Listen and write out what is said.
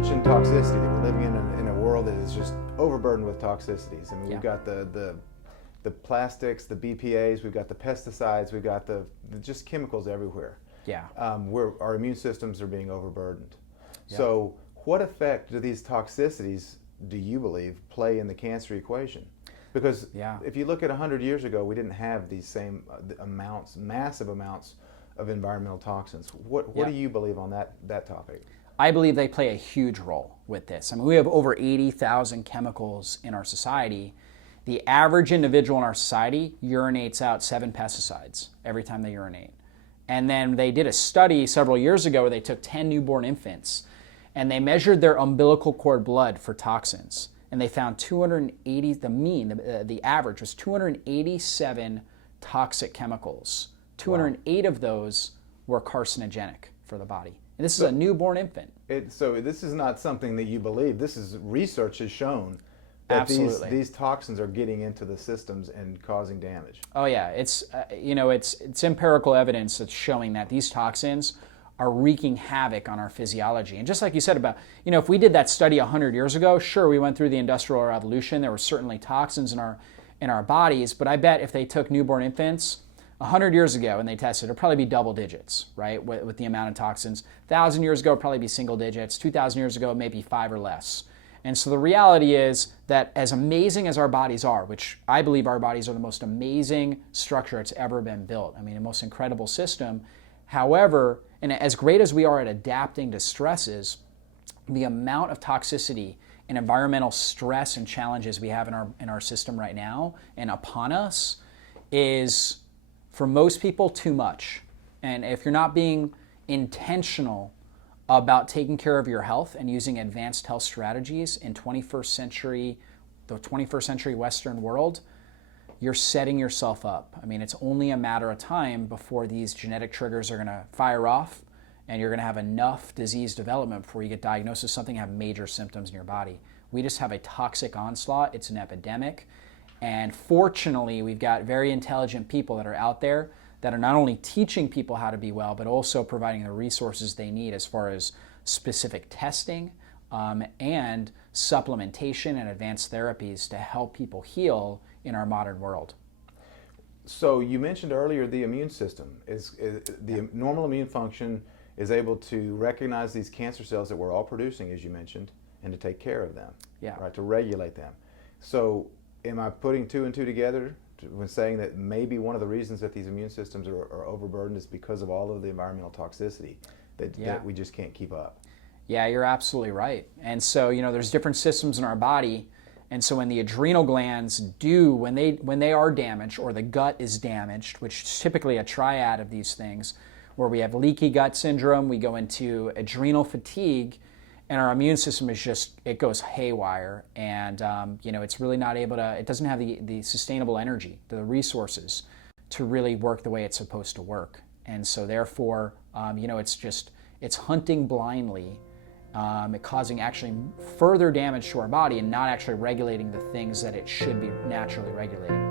mentioned toxicity, that we're living in a world that is just overburdened with toxicities. I mean, we've got the plastics, the BPA's, we've got the pesticides, we've got the just chemicals everywhere. Yeah. Where our immune systems are being overburdened. Yeah. So what effect do these toxicities, do you believe, play in the cancer equation? Because if you look at 100 years ago, we didn't have these same amounts, massive amounts of environmental toxins. What do you believe on that topic? I believe they play a huge role with this. I mean, we have over 80,000 chemicals in our society. The average individual in our society urinates out 7 pesticides every time they urinate. And then they did a study several years ago where they took 10 newborn infants and they measured their umbilical cord blood for toxins. And they found 280, the average was 287 toxic chemicals. 208 of those were carcinogenic for the body. And this is a newborn infant. So this is not something that you believe. This is research has shown that these toxins are getting into the systems and causing damage. Oh yeah, it's it's empirical evidence that's showing that these toxins are wreaking havoc on our physiology. And just like you said about, if we did that study 100 years ago, sure, we went through the Industrial Revolution. There were certainly toxins in our bodies, but I bet if they took newborn infants 100 years ago and they tested, it'd probably be double digits, right, with the amount of toxins. 1,000 years ago, it'd probably be single digits. 2,000 years ago, maybe 5 or less. And so the reality is that as amazing as our bodies are, which I believe our bodies are the most amazing structure that's ever been built, I mean, the most incredible system. However, and as great as we are at adapting to stresses, the amount of toxicity and environmental stress and challenges we have in our system right now and upon us is, for most people, too much. And if you're not being intentional about taking care of your health and using advanced health strategies in the 21st century Western world, you're setting yourself up. I mean, it's only a matter of time before these genetic triggers are going to fire off and you're going to have enough disease development before you get diagnosed with something and have major symptoms in your body. We just have a toxic onslaught. It's an epidemic. And fortunately, we've got very intelligent people that are out there that are not only teaching people how to be well, but also providing the resources they need as far as specific testing and supplementation and advanced therapies to help people heal in our modern world. So you mentioned earlier the immune system. The normal immune function is able to recognize these cancer cells that we're all producing, as you mentioned, and to take care of them, right, to regulate them. So am I putting 2 and 2 together when saying that maybe one of the reasons that these immune systems are overburdened is because of all of the environmental toxicity that we just can't keep up? Yeah, you're absolutely right. And so, there's different systems in our body. And so when the adrenal glands when they are damaged, or the gut is damaged, which is typically a triad of these things, where we have leaky gut syndrome, we go into adrenal fatigue, and our immune system it goes haywire, and it's really not able to, it doesn't have the sustainable energy, the resources to really work the way it's supposed to work. And so therefore, it's hunting blindly, causing actually further damage to our body and not actually regulating the things that it should be naturally regulating.